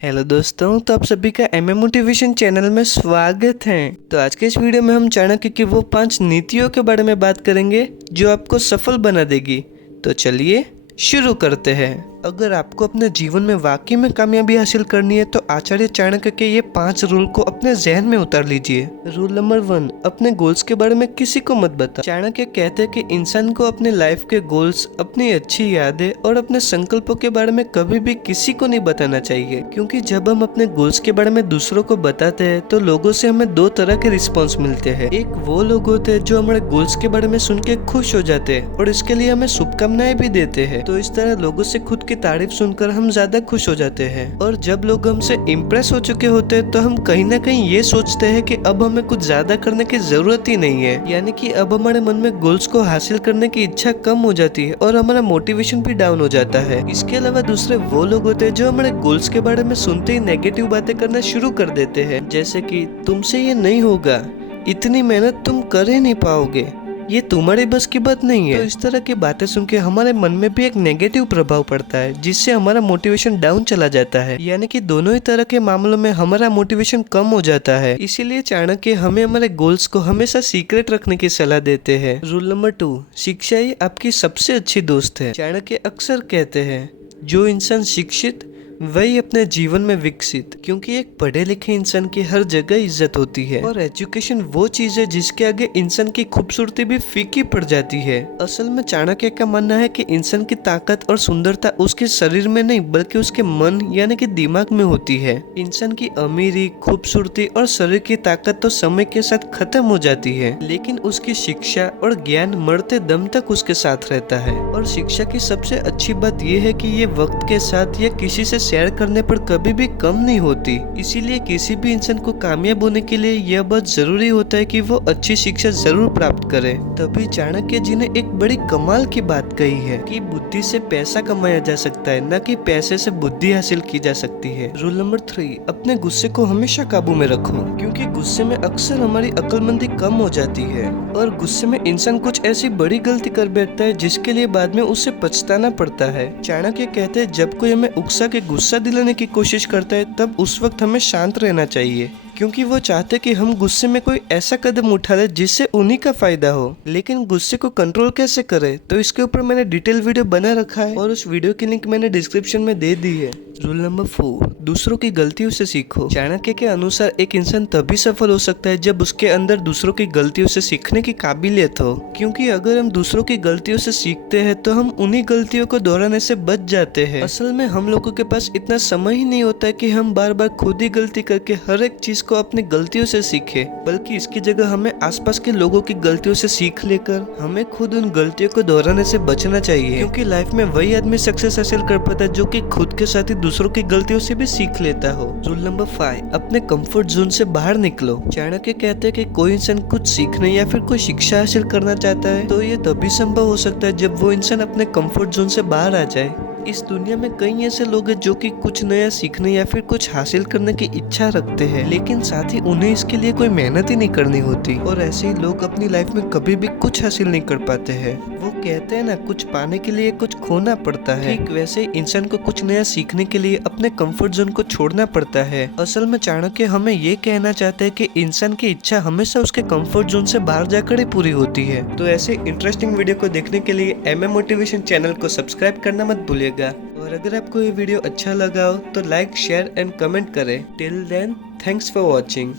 Hello दोस्तों, तो आप सभी का एमए मोटिवेशन चैनल में स्वागत है। तो आज के इस वीडियो में हम चाणक्य की वो 5 नीतियों के बारे में बात करेंगे जो आपको सफल बना देगी। तो चलिए शुरू करते हैं। अगर आपको अपने जीवन में वाकई में कामयाबी हासिल करनी है तो आचार्य चाणक्य के ये 5 रूल को अपने जहन में उतार लीजिए। रूल नंबर 1, अपने गोल्स के बारे में किसी को मत बता। चाणक्य कहते हैं कि इंसान को अपने लाइफ के गोल्स, अपनी अच्छी यादें और अपने संकल्पों के बारे में कभी भी किसी को नहीं बताना चाहिए, क्योंकि जब हम अपने गोल्स के बारे में दूसरों को बताते हैं तो लोगों से हमें 2 तरह के रिस्पॉन्स मिलते हैं। एक वो लोग होते हैं जो हमारे गोल्स के बारे में सुन के खुश हो जाते हैं और इसके लिए हमें शुभकामनाएं भी देते हैं। तो इस तरह लोगों से खुद की तारीफ सुनकर हम ज्यादा खुश हो जाते हैं। और जब लोग हमसे इम्प्रेस हो चुके होते हैं तो हम कहीं ना कहीं ये सोचते हैं कि अब हमें कुछ ज्यादा करने की जरूरत ही नहीं है, यानी कि अब हमारे मन में गोल्स को हासिल करने की इच्छा कम हो जाती है और हमारा मोटिवेशन भी डाउन हो जाता है। इसके अलावा दूसरे वो लोग होते हैं जो हमारे गोल्स के बारे में सुनते ही नेगेटिव बातें करना शुरू कर देते हैं, जैसे कि तुमसे ये नहीं होगा, इतनी मेहनत तुम कर ही नहीं पाओगे, ये तुम्हारे बस की बात नहीं है। तो इस तरह की बातें सुन के हमारे मन में भी एक नेगेटिव प्रभाव पड़ता है, जिससे हमारा मोटिवेशन डाउन चला जाता है। यानी कि दोनों ही तरह के मामलों में हमारा मोटिवेशन कम हो जाता है। इसीलिए चाणक्य हमें हमारे गोल्स को हमेशा सीक्रेट रखने की सलाह देते हैं। रूल नंबर 2, शिक्षा ही आपकी सबसे अच्छी दोस्त है। चाणक्य अक्सर कहते हैं, जो इंसान शिक्षित वही अपने जीवन में विकसित, क्योंकि एक पढ़े लिखे इंसान की हर जगह इज्जत होती है और एजुकेशन वो चीज है जिसके आगे इंसान की खूबसूरती भी फीकी पड़ जाती है। असल में चाणक्य का मानना है कि इंसान की ताकत और सुंदरता उसके शरीर में नहीं बल्कि उसके मन यानी कि दिमाग में होती है। इंसान की अमीरी, खूबसूरती और शरीर की ताकत तो समय के साथ खत्म हो जाती है, लेकिन उसकी शिक्षा और ज्ञान मरते दम तक उसके साथ रहता है। और शिक्षा की सबसे अच्छी बात यह है कि ये वक्त के साथ या किसी से शेयर करने पर कभी भी कम नहीं होती। इसीलिए किसी भी इंसान को कामयाब होने के लिए यह बहुत जरूरी होता है कि वो अच्छी शिक्षा जरूर प्राप्त करे। तभी चाणक्य जी ने एक बड़ी कमाल की बात कही है कि बुद्धि से पैसा कमाया जा सकता है, न कि पैसे से बुद्धि हासिल की जा सकती है। रूल नंबर 3, अपने गुस्से को हमेशा काबू में रखो, क्योंकि गुस्से में अक्सर हमारी अक्लमंदी कम हो जाती है और गुस्से में इंसान कुछ ऐसी बड़ी गलती कर बैठता है जिसके लिए बाद में उसे पछताना पड़ता है। चाणक्य कहते हैं, जब कोई हमें उकसा के गुस्सा दिलाने की कोशिश करता है तब उस वक्त हमें शांत रहना चाहिए, क्योंकि वो चाहते कि हम गुस्से में कोई ऐसा कदम उठा ले जिससे उन्हीं का फायदा हो। लेकिन गुस्से को कंट्रोल कैसे करें, तो इसके ऊपर मैंने डिटेल वीडियो बना रखा है और उस वीडियो की लिंक मैंने डिस्क्रिप्शन में दे दी है। रूल नंबर 4, दूसरों की गलतियों से सीखो। चाणक्य के अनुसार एक इंसान तभी सफल हो सकता है जब उसके अंदर दूसरों की गलतियों से सीखने की काबिलियत हो, क्योंकि अगर हम दूसरों की गलतियों से सीखते हैं तो हम उन्हीं गलतियों को दोहराने से बच जाते हैं। असल में हम लोगों के पास इतना समय ही नहीं होता है कि हम बार बार खुद ही गलती करके हर एक चीज को अपनी गलतियों से सीखे, बल्कि इसकी जगह हमें आसपास के लोगों की गलतियों से सीख लेकर हमें खुद उन गलतियों को दोहराने से बचना चाहिए, क्योंकि लाइफ में वही आदमी सक्सेस हासिल कर पाता है जो कि खुद के साथ ही दूसरों की गलतियों से भी सीख लेता हो। रूल नंबर 5, अपने कंफर्ट जोन से बाहर निकलो। चाणक्य कहते हैं कि कोई इंसान कुछ सीखने या फिर कोई शिक्षा हासिल करना चाहता है तो ये तभी संभव हो सकता है जब वो इंसान अपने कंफर्ट जोन से बाहर आ जाए। इस दुनिया में कई ऐसे लोग हैं जो कि कुछ नया सीखने या फिर कुछ हासिल करने की इच्छा रखते हैं, लेकिन साथ ही उन्हें इसके लिए कोई मेहनत ही नहीं करनी होती, और ऐसे ही लोग अपनी लाइफ में कभी भी कुछ हासिल नहीं कर पाते हैं। वो कहते हैं ना, कुछ पाने के लिए कुछ खोना पड़ता है। ठीक वैसे ही इंसान को कुछ नया सीखने के लिए अपने कंफर्ट जोन को छोड़ना पड़ता है। असल में चाणक्य हमें ये कहना चाहते हैं कि इंसान की इच्छा हमेशा उसके कंफर्ट जोन से बाहर जाकर ही पूरी होती है। तो ऐसे इंटरेस्टिंग वीडियो को देखने के लिए एमए मोटिवेशन चैनल को सब्सक्राइब करना मत भूलिएगा। और अगर आपको ये वीडियो अच्छा लगा हो तो लाइक, शेयर एंड कमेंट करें। Till then, thanks for watching.